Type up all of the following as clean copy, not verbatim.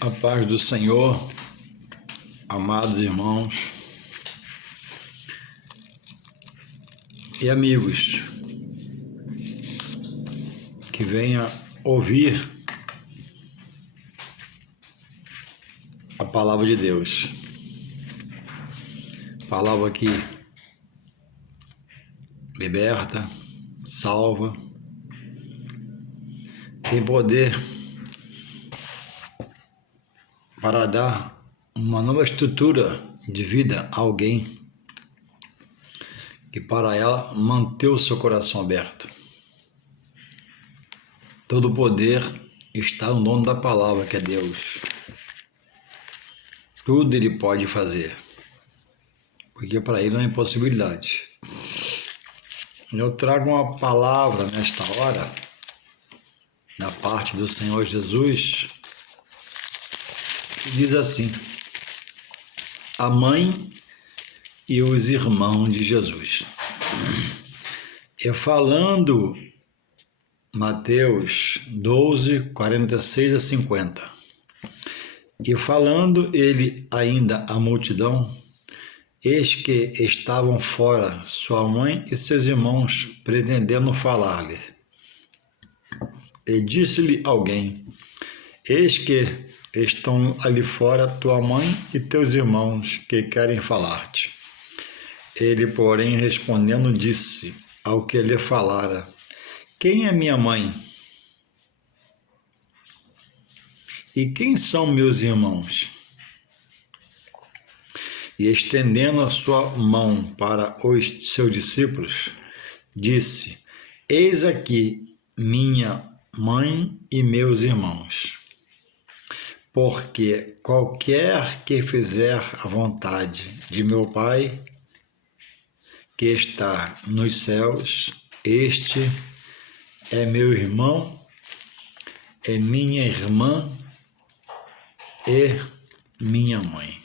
A paz do Senhor, amados irmãos e amigos que venham ouvir a palavra de Deus. Palavra que liberta, salva, tem poder para dar uma nova estrutura de vida a alguém e para ela manter o seu coração aberto. Todo o poder está no dono da palavra, que é Deus. Tudo Ele pode fazer, porque para Ele não é impossibilidade. Eu trago uma palavra nesta hora, da parte do Senhor Jesus, que diz assim: a mãe e os irmãos de Jesus. E falando Mateus 12, 46 a 50. E falando ele ainda à multidão, eis que estavam fora sua mãe e seus irmãos, pretendendo falar-lhe. E disse-lhe alguém: eis que estão ali fora tua mãe e teus irmãos, que querem falar-te. Ele, porém, respondendo, disse ao que lhe falara: quem é minha mãe? E quem são meus irmãos? E estendendo a sua mão para os seus discípulos, disse: eis aqui minha mãe e meus irmãos. Porque qualquer que fizer a vontade de meu Pai, que está nos céus, este é meu irmão, é minha irmã e minha mãe.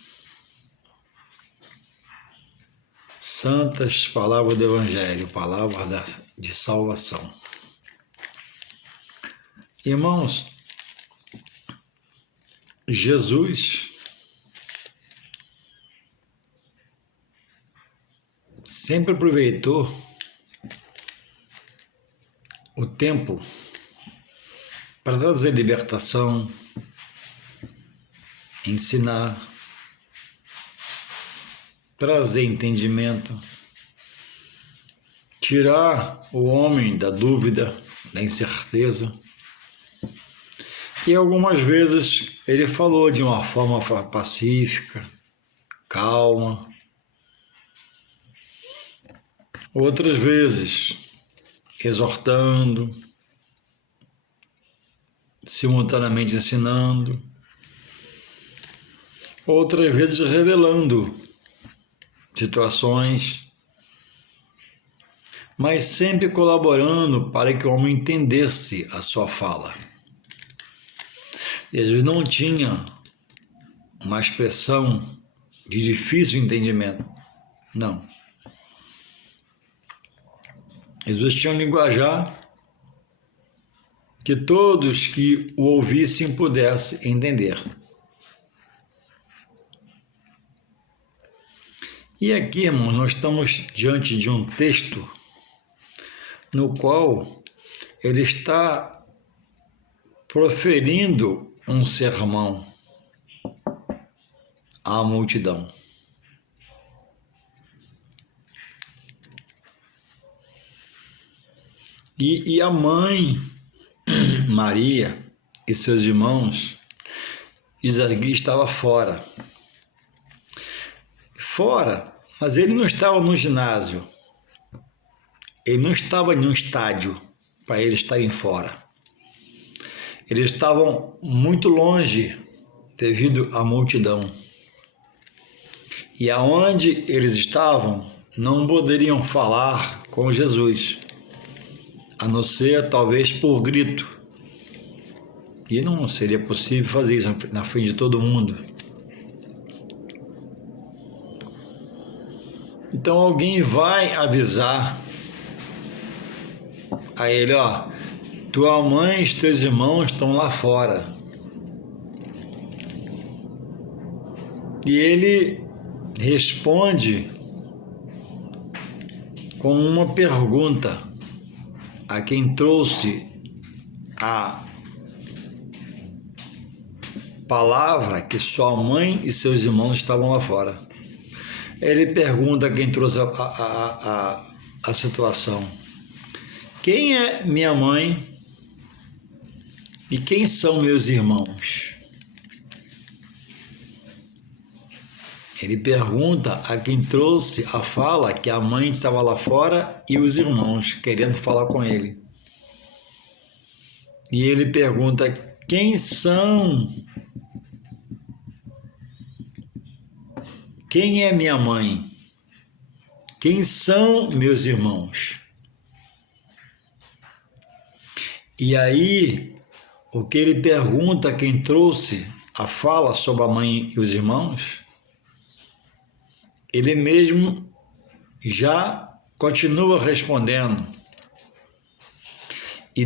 Santas palavras do Evangelho, palavras de salvação. Irmãos, Jesus sempre aproveitou o tempo para trazer libertação, ensinar, trazer entendimento, tirar o homem da dúvida, da incerteza. E algumas vezes ele falou de uma forma pacífica, calma. Outras vezes exortando, simultaneamente ensinando. Outras vezes revelando situações, mas sempre colaborando para que o homem entendesse a sua fala. Jesus não tinha uma expressão de difícil entendimento, não. Jesus tinha um linguajar que todos que o ouvissem pudessem entender. E aqui, irmãos, nós estamos diante de um texto no qual ele está proferindo um sermão à multidão. E a mãe, Maria, e seus irmãos, Isaí estava fora. Fora, mas ele não estava no ginásio. Ele não estava em um estádio para eles estarem fora. Eles estavam muito longe devido à multidão. E aonde eles estavam, não poderiam falar com Jesus, a não ser talvez por grito. E não seria possível fazer isso na frente de todo mundo. Então alguém vai avisar a ele, ó, tua mãe e teus irmãos estão lá fora. E ele responde com uma pergunta a quem trouxe a palavra que sua mãe e seus irmãos estavam lá fora. Ele pergunta a quem trouxe a situação: quem é minha mãe e quem são meus irmãos? Ele pergunta a quem trouxe a fala que a mãe estava lá fora e os irmãos querendo falar com ele. E ele pergunta: quem são? Quem é minha mãe? Quem são meus irmãos? E aí, o que ele pergunta a quem trouxe a fala sobre a mãe e os irmãos, ele mesmo já continua respondendo e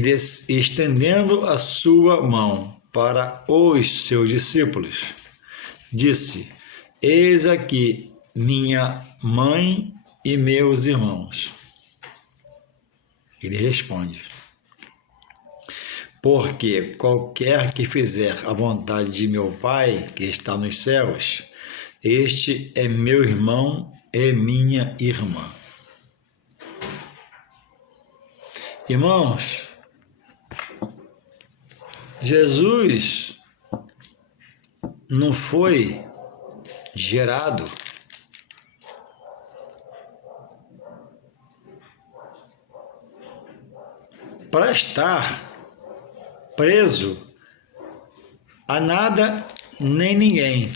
estendendo a sua mão para os seus discípulos, disse: eis aqui minha mãe e meus irmãos. Ele responde: porque qualquer que fizer a vontade de meu Pai que está nos céus, este é meu irmão e minha irmã. Irmãos, Jesus não foi gerado para estar preso a nada nem ninguém,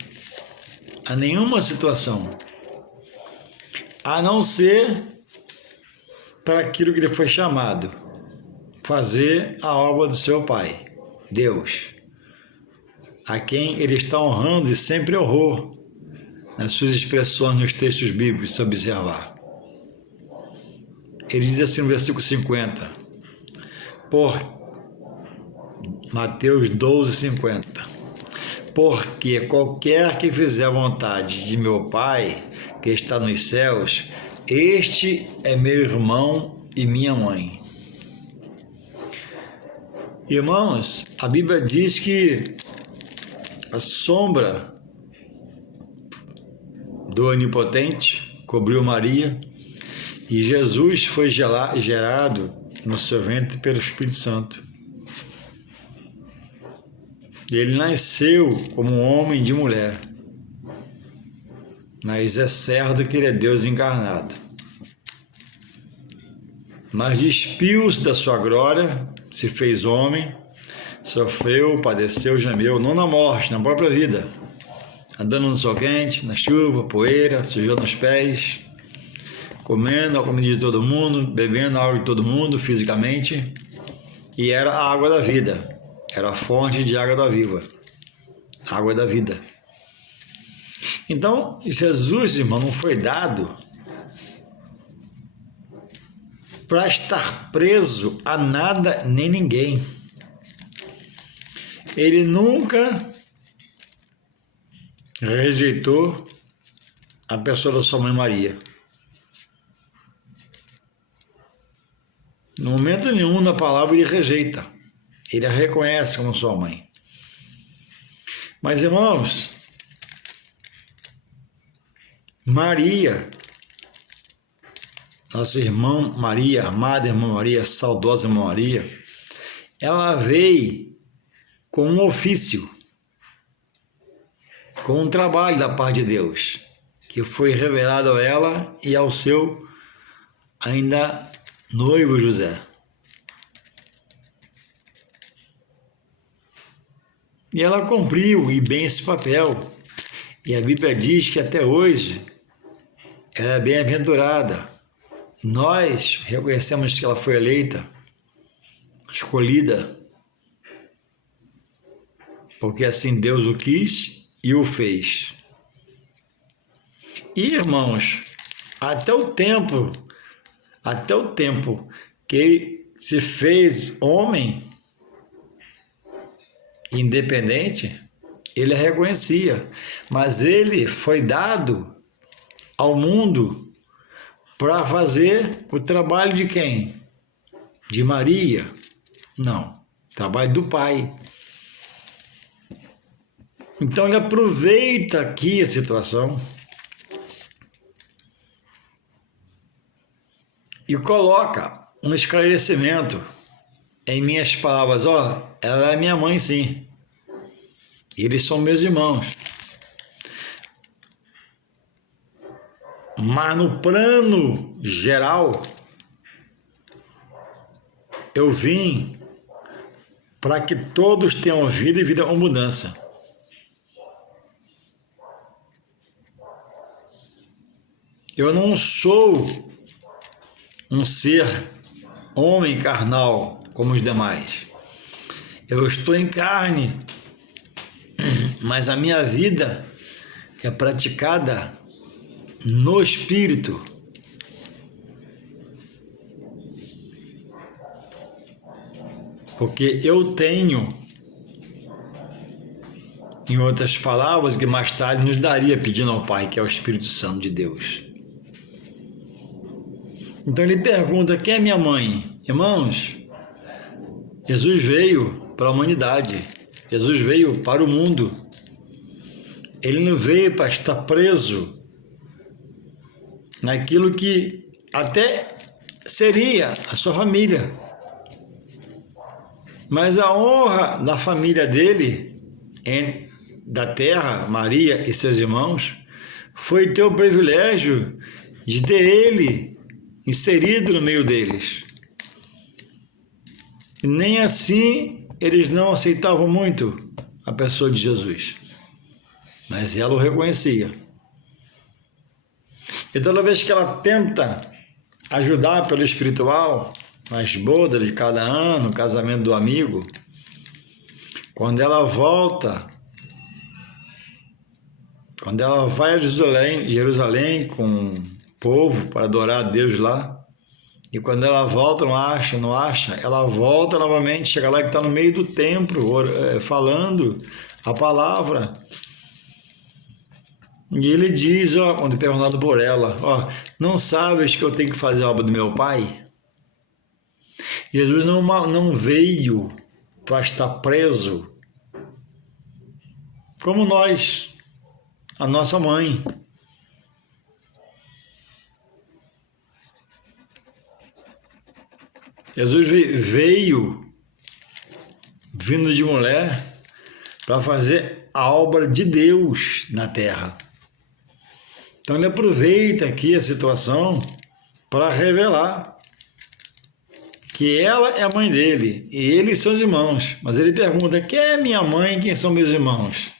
a nenhuma situação, a não ser para aquilo que ele foi chamado, fazer a obra do seu Pai, Deus, a quem ele está honrando e sempre honrou nas suas expressões nos textos bíblicos, se observar. Ele diz assim no versículo 50, por Mateus 12, 50. Porque qualquer que fizer a vontade de meu Pai, que está nos céus, este é meu irmão e minha mãe. Irmãos, a Bíblia diz que a sombra do Onipotente cobriu Maria e Jesus foi gerado no seu ventre pelo Espírito Santo. Ele nasceu como um homem de mulher, mas é certo que ele é Deus encarnado. Mas despiu-se da sua glória, se fez homem, sofreu, padeceu, gemeu, não na morte, na própria vida, andando no sol quente, na chuva, poeira, sujou nos pés, comendo a comida de todo mundo, bebendo a água de todo mundo fisicamente, e era a água da vida. Era a fonte de água da viva, água da vida. Então, Jesus, irmão, não foi dado para estar preso a nada nem ninguém. Ele nunca rejeitou a pessoa da sua mãe Maria. No momento nenhum na palavra ele rejeita. Ele a reconhece como sua mãe. Mas, irmãos, Maria, nossa irmã Maria, amada irmã Maria, saudosa irmã Maria, ela veio com um ofício, com um trabalho da parte de Deus, que foi revelado a ela e ao seu ainda noivo José. E ela cumpriu e bem esse papel. E a Bíblia diz que até hoje ela é bem-aventurada. Nós reconhecemos que ela foi eleita, escolhida, porque assim Deus o quis e o fez. E, irmãos, até o tempo que ele se fez homem, independente, ele a reconhecia, mas ele foi dado ao mundo para fazer o trabalho de quem? De Maria? Não, trabalho do Pai. Então ele aproveita aqui a situação e coloca um esclarecimento em minhas palavras. Ó, ela é minha mãe, sim. Eles são meus irmãos. Mas no plano geral, eu vim para que todos tenham vida e vida com abundância. Eu não sou um ser homem carnal como os demais. Eu estou em carne, mas a minha vida é praticada no Espírito. Porque eu tenho, em outras palavras, que mais tarde nos daria pedindo ao Pai, que é o Espírito Santo de Deus. Então ele pergunta, quem é minha mãe? Irmãos, Jesus veio para a humanidade, Jesus veio para o mundo. Ele não veio para estar preso naquilo que até seria a sua família. Mas a honra da família dele, da terra, Maria e seus irmãos, foi ter o privilégio de ter ele inserido no meio deles. E nem assim eles não aceitavam muito a pessoa de Jesus, mas ela o reconhecia. E toda vez que ela tenta ajudar pelo espiritual, nas bodas de cada ano, no casamento do amigo, quando ela volta, quando ela vai a Jerusalém com o povo para adorar a Deus lá, e quando ela volta, não acha, ela volta novamente, chega lá que está no meio do templo, falando a palavra. E ele diz, ó, quando perguntado por ela, ó, não sabes que eu tenho que fazer a obra do meu Pai? Jesus não veio para estar preso como nós, a nossa mãe. Jesus veio, vindo de mulher, para fazer a obra de Deus na terra. Então ele aproveita aqui a situação para revelar que ela é a mãe dele e eles são os irmãos. Mas ele pergunta, quem é minha mãe e quem são meus irmãos?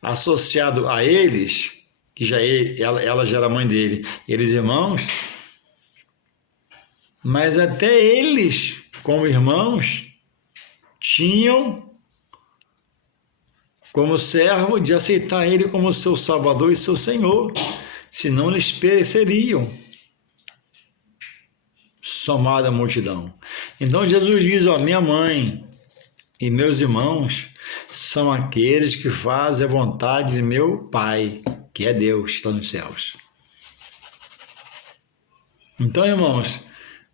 Associado a eles, que já ela já era mãe dele, eles irmãos, mas até eles, como irmãos, tinham como servo de aceitar ele como seu Salvador e seu Senhor, senão eles pereceriam, somada a multidão. Então Jesus diz, ó, minha mãe e meus irmãos são aqueles que fazem a vontade de meu Pai, que é Deus, que está nos céus. Então, irmãos,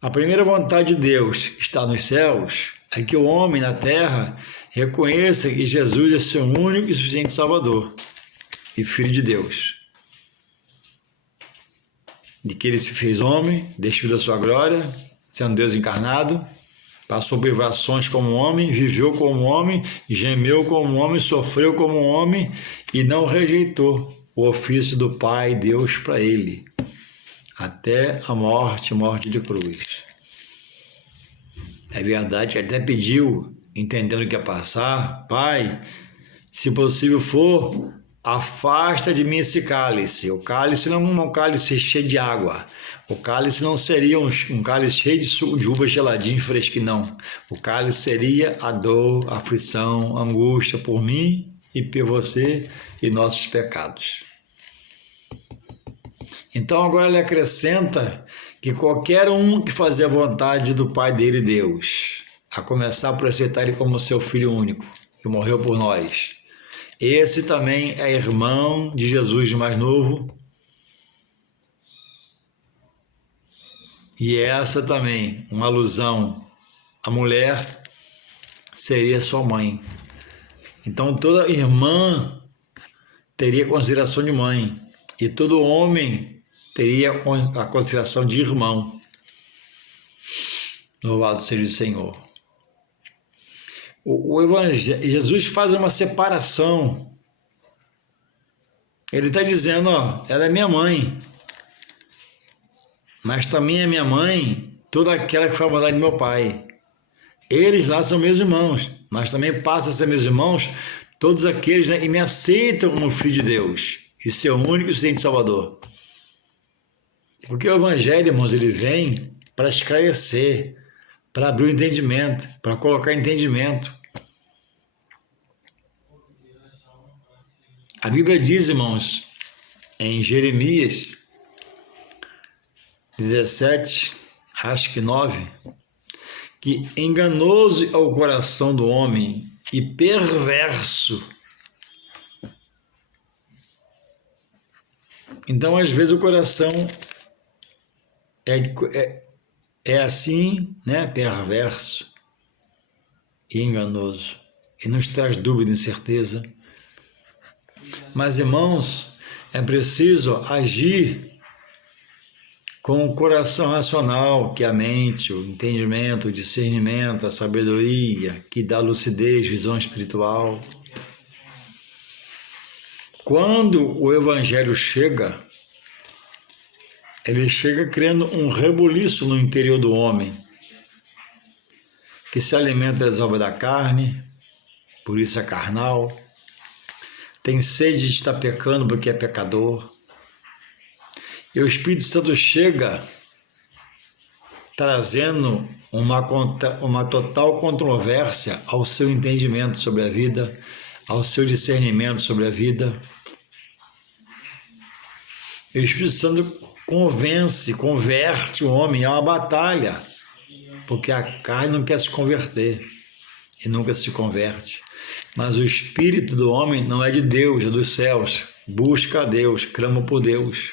a primeira vontade de Deus que está nos céus é que o homem na terra reconheça que Jesus é seu único e suficiente Salvador e Filho de Deus. De que ele se fez homem, despiu da sua glória, sendo Deus encarnado, passou privações como homem, viveu como homem, gemeu como homem, sofreu como homem e não rejeitou o ofício do Pai Deus para ele, até a morte de cruz. É verdade que ele até pediu, entendendo o que ia passar, Pai, se possível for, afasta de mim esse cálice. O cálice não é um cálice cheio de água. O cálice não seria um cálice cheio de suco de uva geladinho, fresquinho, não. O cálice seria a dor, a aflição, a angústia por mim e por você e nossos pecados. Então agora ele acrescenta que qualquer um que fazer a vontade do Pai dele, Deus, a começar por aceitar ele como seu Filho único, que morreu por nós, Esse também é irmão de Jesus mais novo. E essa também, uma alusão à mulher, seria sua mãe. Então toda irmã teria consideração de mãe. E todo homem teria a consideração de irmão. Louvado seja o Senhor. O Evangelho, Jesus faz uma separação. Ele está dizendo, ó, ela é minha mãe. Mas também é minha mãe toda aquela que foi a vontade do meu pai. Eles lá são meus irmãos, mas também passam a ser meus irmãos todos aqueles, né, que me aceitam como filho de Deus e seu único e suficiente Salvador. Porque o Evangelho, irmãos, ele vem para esclarecer, para abrir o entendimento, para colocar entendimento. A Bíblia diz, irmãos, em Jeremias 17, acho que 9, que enganoso é o coração do homem e perverso. Então, às vezes, o coração é assim, né? Perverso e enganoso. E nos traz dúvida e incerteza. Mas, irmãos, é preciso agir com o coração racional, que é a mente, o entendimento, o discernimento, a sabedoria, que dá lucidez, visão espiritual. Quando o Evangelho chega, ele chega criando um rebuliço no interior do homem, que se alimenta das obras da carne, por isso é carnal, tem sede de estar pecando porque é pecador. E o Espírito Santo chega trazendo uma total controvérsia ao seu entendimento sobre a vida, ao seu discernimento sobre a vida. E o Espírito Santo converte o homem a uma batalha, porque a carne não quer se converter e nunca se converte. Mas o Espírito do homem não é de Deus, é dos céus. Busca a Deus, clama por Deus.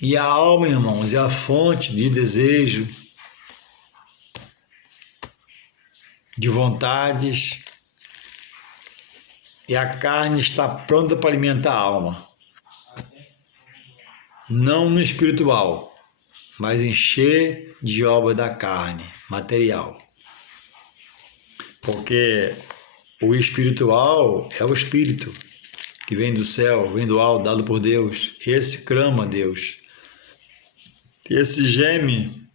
E a alma, irmãos, é a fonte de desejo, de vontades, e a carne está pronta para alimentar a alma. Não no espiritual, mas encher de obra da carne, material. Porque o espiritual é o Espírito, que vem do céu, vem do alto, dado por Deus. Esse clama a Deus. Esse geme.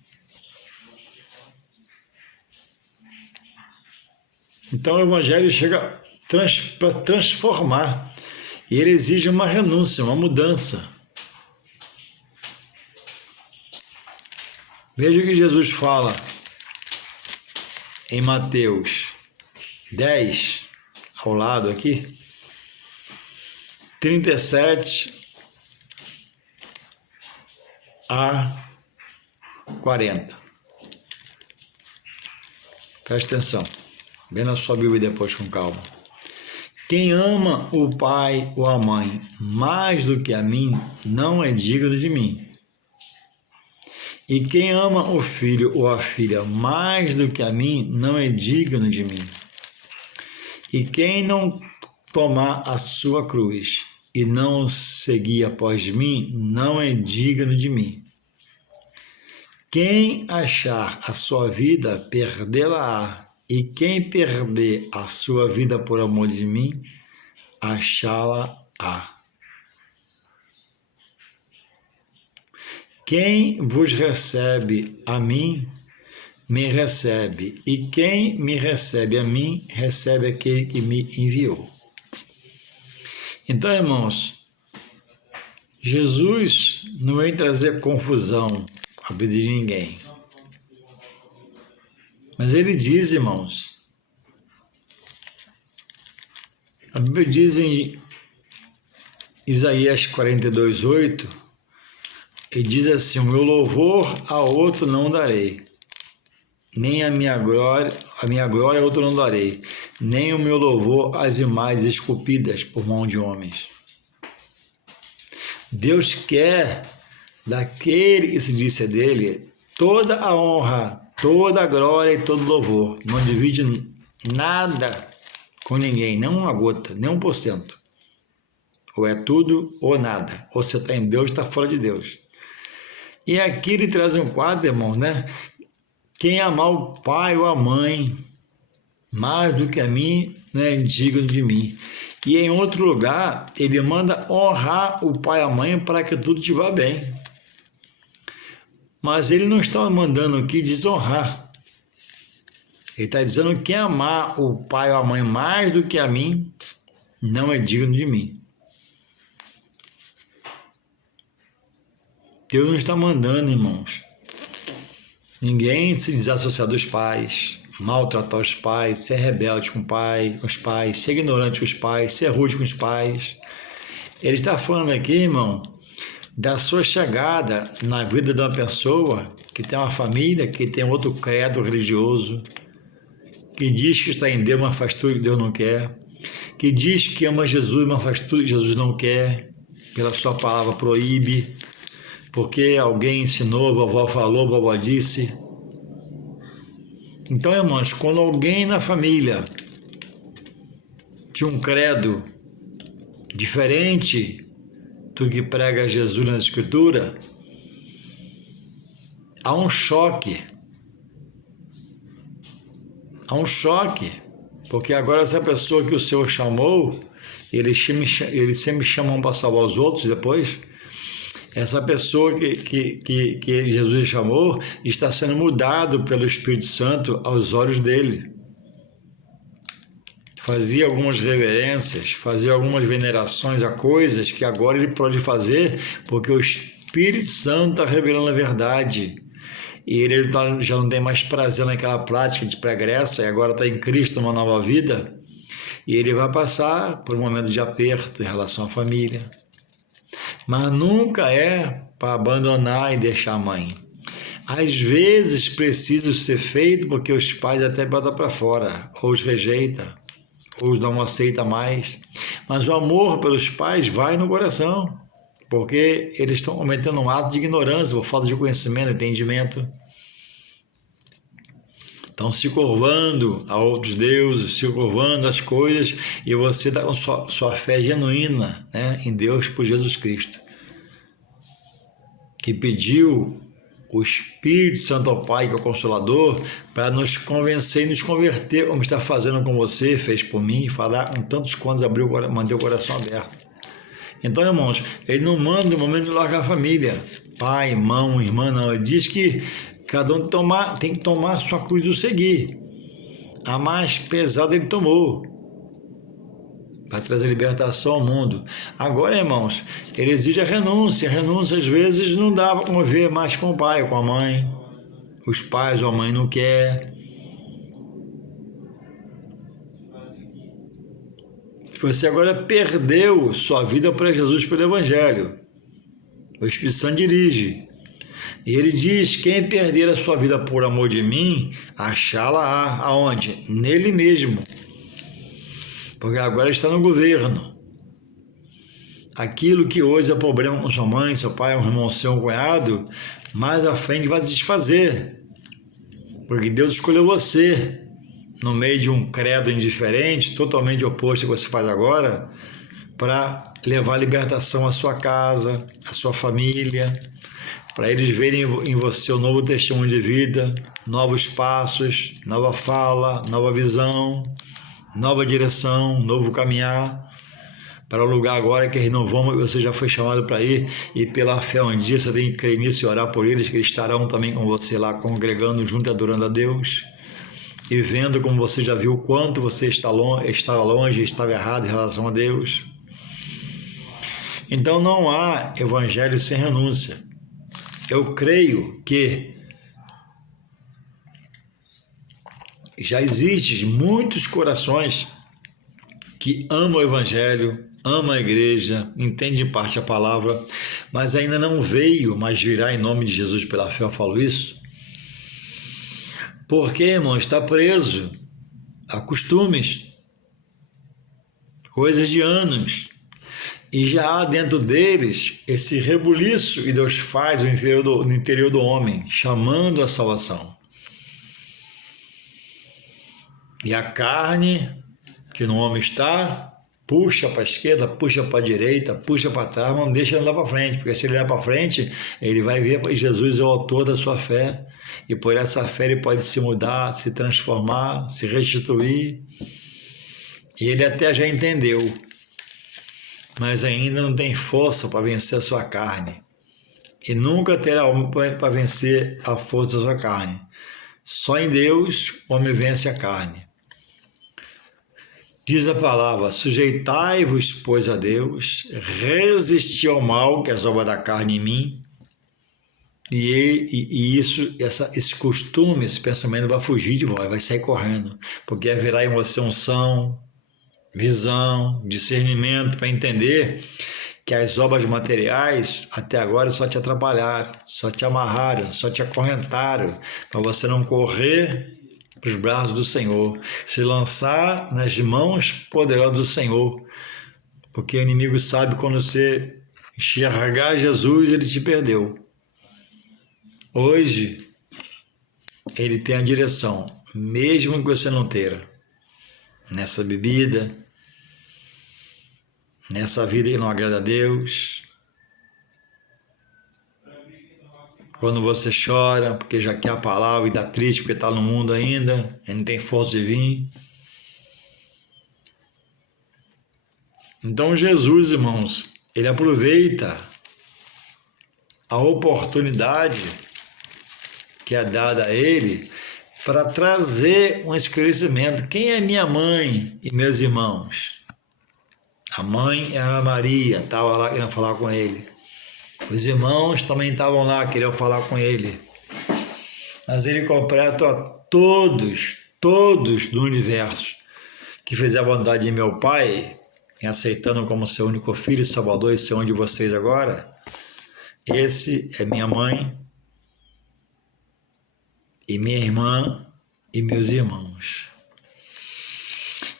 Então o Evangelho chega para transformar. E ele exige uma renúncia, uma mudança. Veja o que Jesus fala em Mateus 10, ao lado aqui, 37 a 40. Presta atenção, vê na sua Bíblia depois com calma. Quem ama o pai ou a mãe mais do que a mim, não é digno de mim. E quem ama o filho ou a filha mais do que a mim, não é digno de mim. E quem não tomar a sua cruz e não seguir após mim, não é digno de mim. Quem achar a sua vida, perdê-la-á. E quem perder a sua vida por amor de mim, achá-la-á. Quem vos recebe a mim, me recebe, e quem me recebe a mim, recebe aquele que me enviou. Então, irmãos, Jesus não vem trazer confusão à vida de ninguém. Mas ele diz, irmãos, a Bíblia diz em Isaías 42:8, ele diz assim: o meu louvor a outro não darei, nem a minha glória a outro não darei, nem o meu louvor às imagens esculpidas por mão de homens. Deus quer daquele que se disse dele toda a honra, toda a glória e todo o louvor. Não divide nada com ninguém, nem uma gota, nem 1%. Ou é tudo ou nada. Ou você está em Deus, está fora de Deus. E aqui ele traz um quadro, irmãos, né? Quem amar o pai ou a mãe mais do que a mim, não é digno de mim. E em outro lugar, ele manda honrar o pai e a mãe para que tudo te vá bem. Mas ele não está mandando aqui desonrar. Ele está dizendo que quem amar o pai ou a mãe mais do que a mim, não é digno de mim. Deus não está mandando, irmãos, ninguém se desassociar dos pais, maltratar os pais, ser rebelde com os pais, ser ignorante com os pais, ser rude com os pais. Ele está falando aqui, irmão, da sua chegada na vida de uma pessoa que tem uma família, que tem outro credo religioso, que diz que está em Deus, mas faz tudo que Deus não quer, que diz que ama Jesus, mas faz tudo que Jesus não quer, pela sua palavra proíbe, porque alguém ensinou, a vovó falou, a vovó disse. Então, irmãos, quando alguém na família de um credo diferente do que prega Jesus na Escritura, há um choque. Há um choque, porque agora essa pessoa que o Senhor chamou, eles sempre chamam para salvar os outros depois. Essa pessoa que Jesus chamou está sendo mudado pelo Espírito Santo aos olhos dele. Fazia algumas reverências, fazia algumas venerações a coisas que agora ele pode fazer porque o Espírito Santo está revelando a verdade. E ele já não tem mais prazer naquela prática de pregressa e agora está em Cristo, numa nova vida. E ele vai passar por um momento de aperto em relação à família. Mas nunca é para abandonar e deixar a mãe. Às vezes precisa ser feito porque os pais até botam para fora, ou os rejeita, ou os não aceita mais. Mas o amor pelos pais vai no coração, porque eles estão cometendo um ato de ignorância, por falta de conhecimento, entendimento. Estão se curvando a outros deuses, se curvando às coisas, e você dá com sua fé genuína, né, em Deus por Jesus Cristo, que pediu o Espírito Santo ao Pai, que é o Consolador, para nos convencer e nos converter, como está fazendo com você, fez por mim, falar com tantos quantos manteve o coração aberto. Então, irmãos, ele não manda no momento de largar a família, pai, irmão, irmã, não. Ele diz que cada um tem que tomar a sua cruz e o seguir. A mais pesada ele tomou, para trazer libertação ao mundo. Agora, irmãos, ele exige a renúncia. A renúncia, às vezes, não dá para conviver mais com o pai, com a mãe. Os pais ou a mãe não quer. Você agora perdeu sua vida para Jesus pelo Evangelho. O Espírito Santo dirige. E ele diz, quem perder a sua vida por amor de mim, achá-la aonde? Nele mesmo. Porque agora está no governo. Aquilo que hoje é problema com sua mãe, seu pai, um irmão seu, um cunhado, mais à frente vai se desfazer. Porque Deus escolheu você, no meio de um credo indiferente, totalmente oposto ao que você faz agora, para levar libertação à sua casa, à sua família, para eles verem em você um novo testemunho de vida, novos passos, nova fala, nova visão, nova direção, novo caminhar, para o lugar agora que eles não vão, mas você já foi chamado para ir, e pela fé um dia você tem que crer nisso e orar por eles, que eles estarão também com você lá, congregando junto e adorando a Deus, e vendo como você já viu o quanto você estava longe, estava errado em relação a Deus. Então não há evangelho sem renúncia. Eu creio que já existem muitos corações que amam o Evangelho, amam a igreja, entendem em parte a palavra, mas ainda não veio, mas virá em nome de Jesus pela fé, eu falo isso. Porque, irmão, está preso a costumes, coisas de anos. E já há dentro deles esse rebuliço que Deus faz no interior do homem, chamando a salvação. E a carne que no homem está, puxa para a esquerda, puxa para a direita, puxa para trás, não deixa ele andar para frente, porque se ele andar para frente, ele vai ver que Jesus é o autor da sua fé, e por essa fé ele pode se mudar, se transformar, se restituir. E ele até já entendeu, mas ainda não tem força para vencer a sua carne. E nunca terá homem para vencer a força da sua carne. Só em Deus o homem vence a carne. Diz a palavra: sujeitai-vos, pois, a Deus, resisti ao mal, que é as obras da carne em mim. E esse costume, esse pensamento vai fugir de vós, vai sair correndo, porque haverá em você unção, visão, discernimento para entender que as obras materiais até agora só te atrapalharam, só te amarraram, só te acorrentaram, para você não correr para os braços do Senhor, se lançar nas mãos poderosas do Senhor, porque o inimigo sabe quando você enxergar Jesus, ele te perdeu. Hoje, ele tem a direção, mesmo que você não tenha, nessa bebida, nessa vida que não agrada a Deus, quando você chora porque já quer a palavra e dá triste porque está no mundo ainda e não tem força de vir. Então Jesus, irmãos, ele aproveita a oportunidade que é dada a ele para trazer um esclarecimento. Quem é minha mãe e meus irmãos? A mãe era Maria, estava lá querendo falar com ele. Os irmãos também estavam lá, queriam falar com ele. Mas ele completa a todos do universo que fizer a vontade de meu Pai, me aceitando como seu único filho e salvador e ser um de vocês agora. Esse é minha mãe e minha irmã e meus irmãos.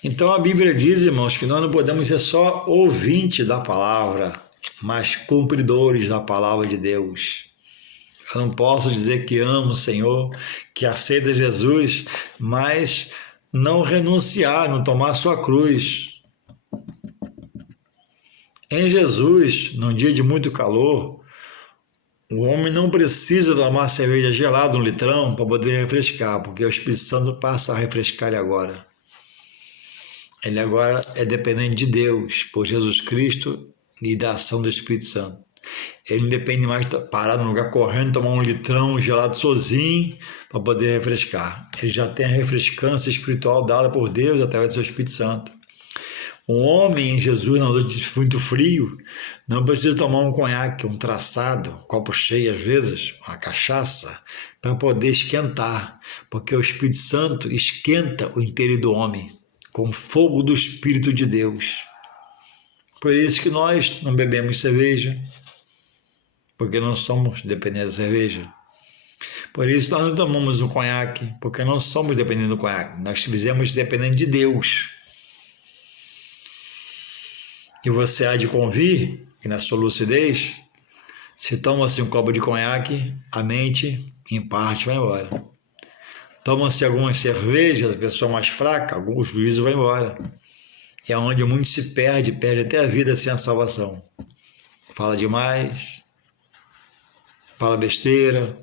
Então a Bíblia diz, irmãos, que nós não podemos ser só ouvintes da palavra, mas cumpridores da palavra de Deus. Eu não posso dizer que amo o Senhor, que aceita Jesus, mas não renunciar, não tomar sua cruz. Em Jesus, num dia de muito calor, o homem não precisa tomar cerveja gelada, 1 litrão, para poder refrescar, porque o Espírito Santo passa a refrescar ele agora. Ele agora é dependente de Deus, por Jesus Cristo e da ação do Espírito Santo. Ele não depende mais de parar num lugar correndo, tomar 1 litrão gelado sozinho para poder refrescar. Ele já tem a refrescância espiritual dada por Deus através do seu Espírito Santo. Um homem em Jesus, na noite muito frio, não precisa tomar um conhaque, um traçado, um copo cheio às vezes, uma cachaça, para poder esquentar, porque o Espírito Santo esquenta o interior do homem com o fogo do Espírito de Deus. Por isso que nós não bebemos cerveja, porque não somos dependentes da cerveja. Por isso nós não tomamos o conhaque, porque não somos dependentes do conhaque. Nós fizemos dependente de Deus. E você há de convir, e na sua lucidez, se toma-se um copo de conhaque, a mente, em parte, vai embora. Toma-se algumas cervejas, a pessoa mais fraca, o juízo vai embora. É onde muito se perde até a vida sem a salvação. Fala demais, fala besteira,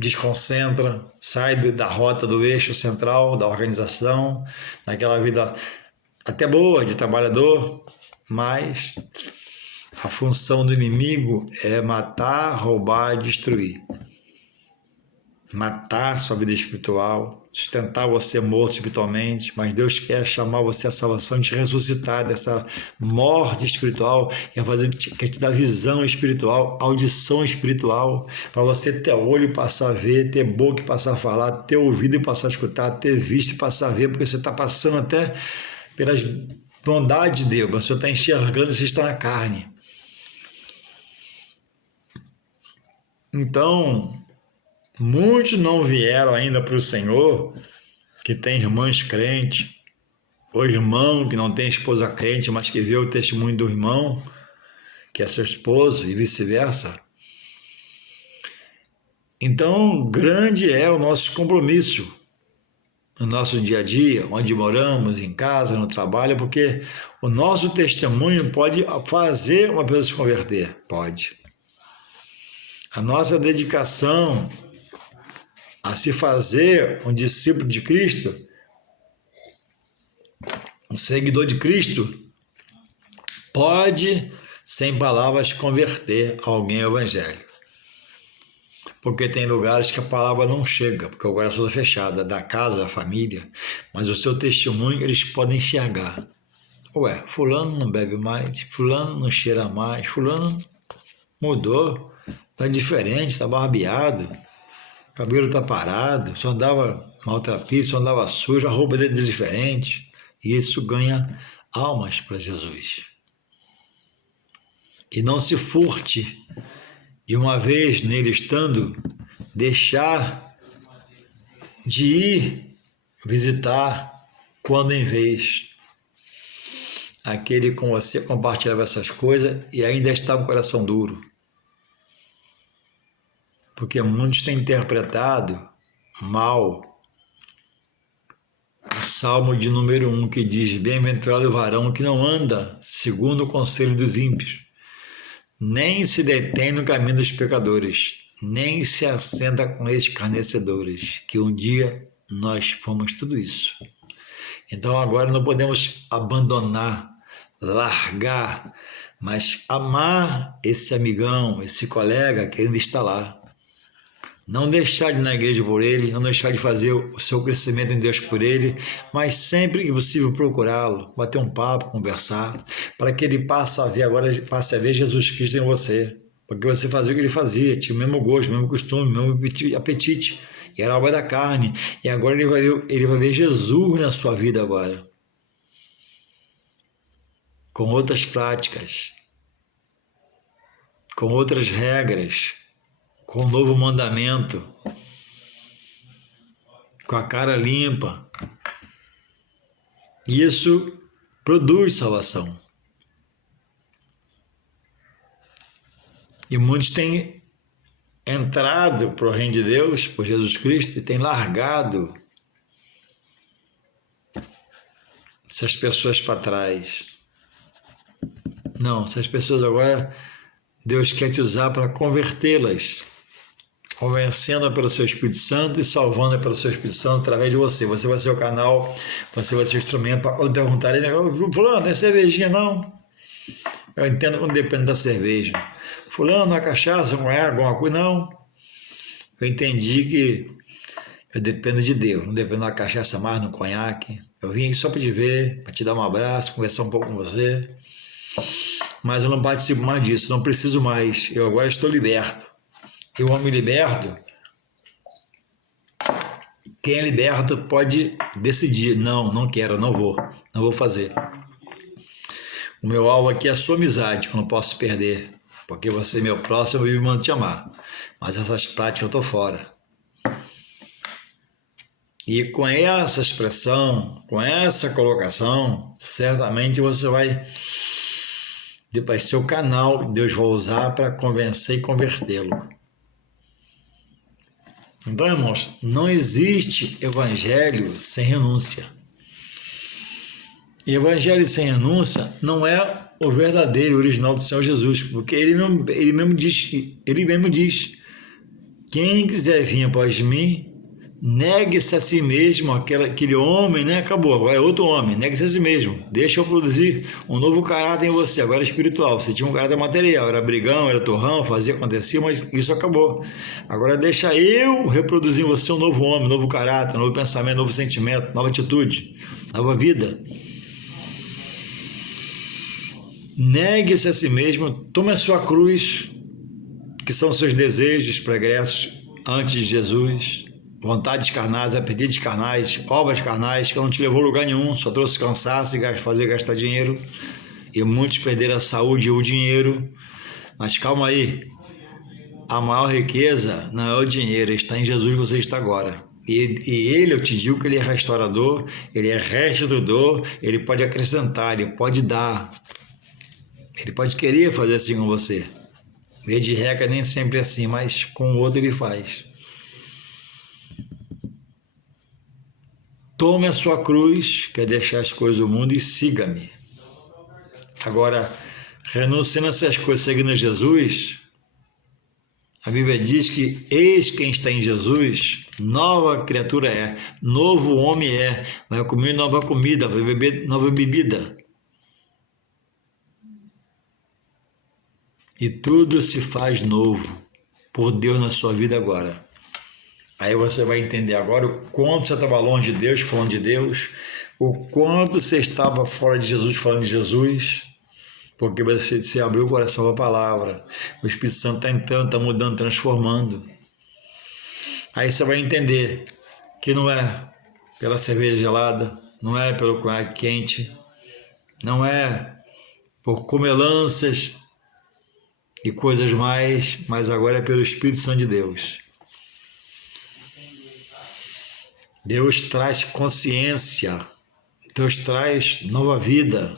desconcentra, sai da rota do eixo central da organização, naquela vida até boa de trabalhador, mas a função do inimigo é matar, roubar e destruir. Matar sua vida espiritual, sustentar você morto espiritualmente, mas Deus quer chamar você à salvação, te ressuscitar dessa morte espiritual, quer te dar visão espiritual, audição espiritual, para você ter olho e passar a ver, ter boca e passar a falar, ter ouvido e passar a escutar, ter visto e passar a ver, porque você está passando até pelas bondades de Deus, você está enxergando e você está na carne. Então, muitos não vieram ainda para o Senhor, que tem irmãs crentes, o irmão que não tem esposa crente, mas que vê o testemunho do irmão, que é seu esposo, e vice-versa. Então, grande é o nosso compromisso no nosso dia a dia, onde moramos, em casa, no trabalho, porque o nosso testemunho pode fazer uma pessoa se converter. Pode. A nossa dedicação a se fazer um discípulo de Cristo, um seguidor de Cristo, pode, sem palavras, converter alguém ao Evangelho. Porque tem lugares que a palavra não chega, porque o coração está fechado, da casa, da família, mas o seu testemunho eles podem enxergar. Ué, fulano não bebe mais, fulano não cheira mais, fulano mudou, está diferente, está barbeado, o cabelo está parado, só andava maltrapilho, só andava sujo, a roupa dele é diferente. E isso ganha almas para Jesus. E não se furte de uma vez nele estando, deixar de ir visitar quando em vez. Aquele com você compartilhava essas coisas e ainda está com o coração duro. Porque muitos têm interpretado mal o Salmo de número 1, que diz: bem-aventurado o varão que não anda segundo o conselho dos ímpios, nem se detém no caminho dos pecadores, nem se assenta com escarnecedores, que um dia nós fomos tudo isso. Então agora não podemos abandonar, largar, mas amar esse amigão, esse colega que ainda está lá. Não deixar de ir na igreja por ele, não deixar de fazer o seu crescimento em Deus por ele, mas sempre que possível procurá-lo, bater um papo, conversar, para que ele passe a ver Jesus Cristo em você. Porque você fazia o que ele fazia, tinha o mesmo gosto, o mesmo costume, o mesmo apetite, e era obra da carne. E agora ele vai ver Jesus na sua vida agora, com outras práticas, com outras regras, com um novo mandamento, com a cara limpa. Isso produz salvação. E muitos têm entrado para o reino de Deus, por Jesus Cristo, e têm largado essas pessoas para trás. Não, essas pessoas agora, Deus quer te usar para convertê-las, convencendo pelo seu Espírito Santo e salvando pelo seu Espírito Santo através de você. Você vai ser o canal, você vai ser o instrumento para quando perguntarem: fulano, é cervejinha não? Eu entendo quando depende da cerveja. Fulano, a cachaça, não é alguma coisa? Não. Eu entendi que eu dependo de Deus, não dependo da cachaça mais, no conhaque. Eu vim aqui só para te ver, para te dar um abraço, conversar um pouco com você. Mas eu não participo mais disso, não preciso mais. Eu agora estou liberto. Eu me liberto. Quem é liberto pode decidir: não quero, não vou fazer. O meu alvo aqui é a sua amizade, que eu não posso perder, porque você é meu próximo e me mando te amar. Mas essas práticas eu estou fora. E com essa expressão, com essa colocação, certamente você vai ser o canal que Deus vai usar para convencer e convertê-lo. Então, irmãos, não existe evangelho sem renúncia. E evangelho sem renúncia não é o verdadeiro, original do Senhor Jesus, porque ele mesmo diz: quem quiser vir após mim, negue-se a si mesmo. Aquele homem, né? Acabou, agora é outro homem. Negue-se a si mesmo. Deixa eu produzir um novo caráter em você. Agora é espiritual. Você tinha um caráter material, era brigão, era torrão, fazia, acontecia, mas isso acabou. Agora deixa eu reproduzir em você um novo homem, um novo caráter, um novo pensamento, um novo sentimento, nova atitude, nova vida. Negue-se a si mesmo, tome a sua cruz, que são seus desejos pregressos antes de Jesus, vontades carnais, apetites carnais, obras carnais, que não te levou a lugar nenhum, só trouxe cansaço e fazer gastar dinheiro, e muitos perderam a saúde e o dinheiro. Mas calma aí, a maior riqueza não é o dinheiro, está em Jesus que você está agora. E ele, eu te digo que ele é restaurador, ele é restituidor, ele pode acrescentar, ele pode dar. Ele pode querer fazer assim com você. Via de regra nem sempre é assim, mas com o outro ele faz. Tome a sua cruz, quer deixar as coisas do mundo, e siga-me. Agora, renunciando a essas coisas, seguindo Jesus, a Bíblia diz que eis quem está em Jesus, nova criatura é, novo homem é, vai comer nova comida, vai beber nova bebida. E tudo se faz novo por Deus na sua vida agora. Aí você vai entender agora o quanto você estava longe de Deus, falando de Deus, o quanto você estava fora de Jesus, falando de Jesus, porque você abriu o coração para a palavra. O Espírito Santo está entrando, está mudando, transformando. Aí você vai entender que não é pela cerveja gelada, não é pelo conhaque quente, não é por comelâncias e coisas mais, mas agora é pelo Espírito Santo de Deus. Deus traz consciência, Deus traz nova vida,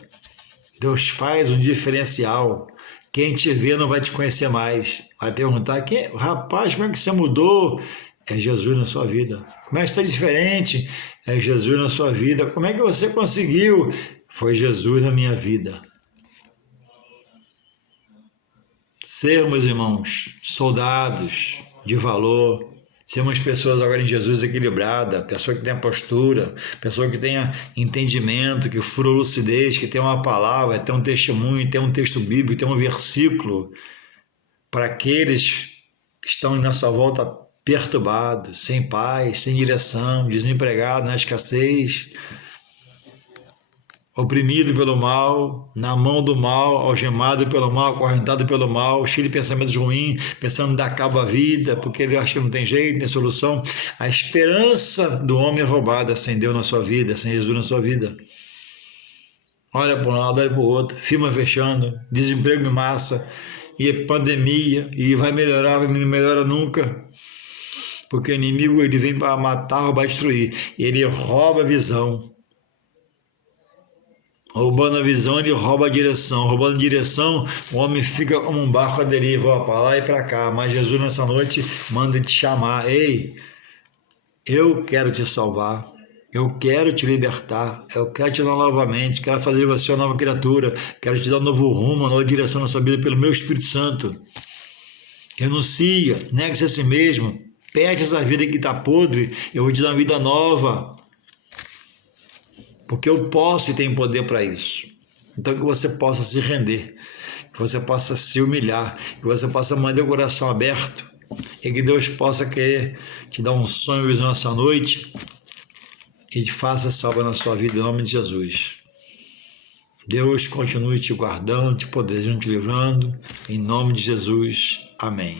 Deus faz um diferencial. Quem te vê não vai te conhecer mais, vai perguntar, rapaz, como é que você mudou? É Jesus na sua vida. Como é que está diferente? É Jesus na sua vida. Como é que você conseguiu? Foi Jesus na minha vida. Sermos, irmãos, soldados de valor, sermos pessoas agora em Jesus equilibrada, pessoa que tenha postura, pessoa que tenha entendimento, que fura lucidez, que tenha uma palavra, tenha um testemunho, tenha um texto bíblico, tenha um versículo para aqueles que estão em nossa volta perturbados, sem paz, sem direção, desempregados, na escassez, oprimido pelo mal, na mão do mal, algemado pelo mal, acorrentado pelo mal, cheio de pensamentos ruins, pensando em dar cabo à vida, porque ele acha que não tem jeito, não tem solução. A esperança do homem é roubada sem Deus na sua vida, sem Jesus na sua vida. Olha para um lado, olha para o outro, firma fechando, desemprego em massa, e pandemia, e vai melhorar, não melhora nunca. Porque o inimigo ele vem para matar, roubar, destruir. Ele rouba a visão. Roubando a visão, ele rouba a direção. Roubando a direção, o homem fica como um barco à deriva, para lá e para cá. Mas Jesus, nessa noite, manda te chamar. Ei, eu quero te salvar. Eu quero te libertar. Eu quero te dar novamente. Quero fazer você uma nova criatura. Quero te dar um novo rumo, uma nova direção na sua vida pelo meu Espírito Santo. Renuncia, negue-se a si mesmo. Perde essa vida que está podre. Eu vou te dar uma vida nova. Porque eu posso e tenho poder para isso. Então que você possa se render, que você possa se humilhar, que você possa manter o coração aberto e que Deus possa querer te dar um sonho nessa noite e te faça salva na sua vida em nome de Jesus. Deus continue te guardando, te protegendo, te livrando, em nome de Jesus. Amém.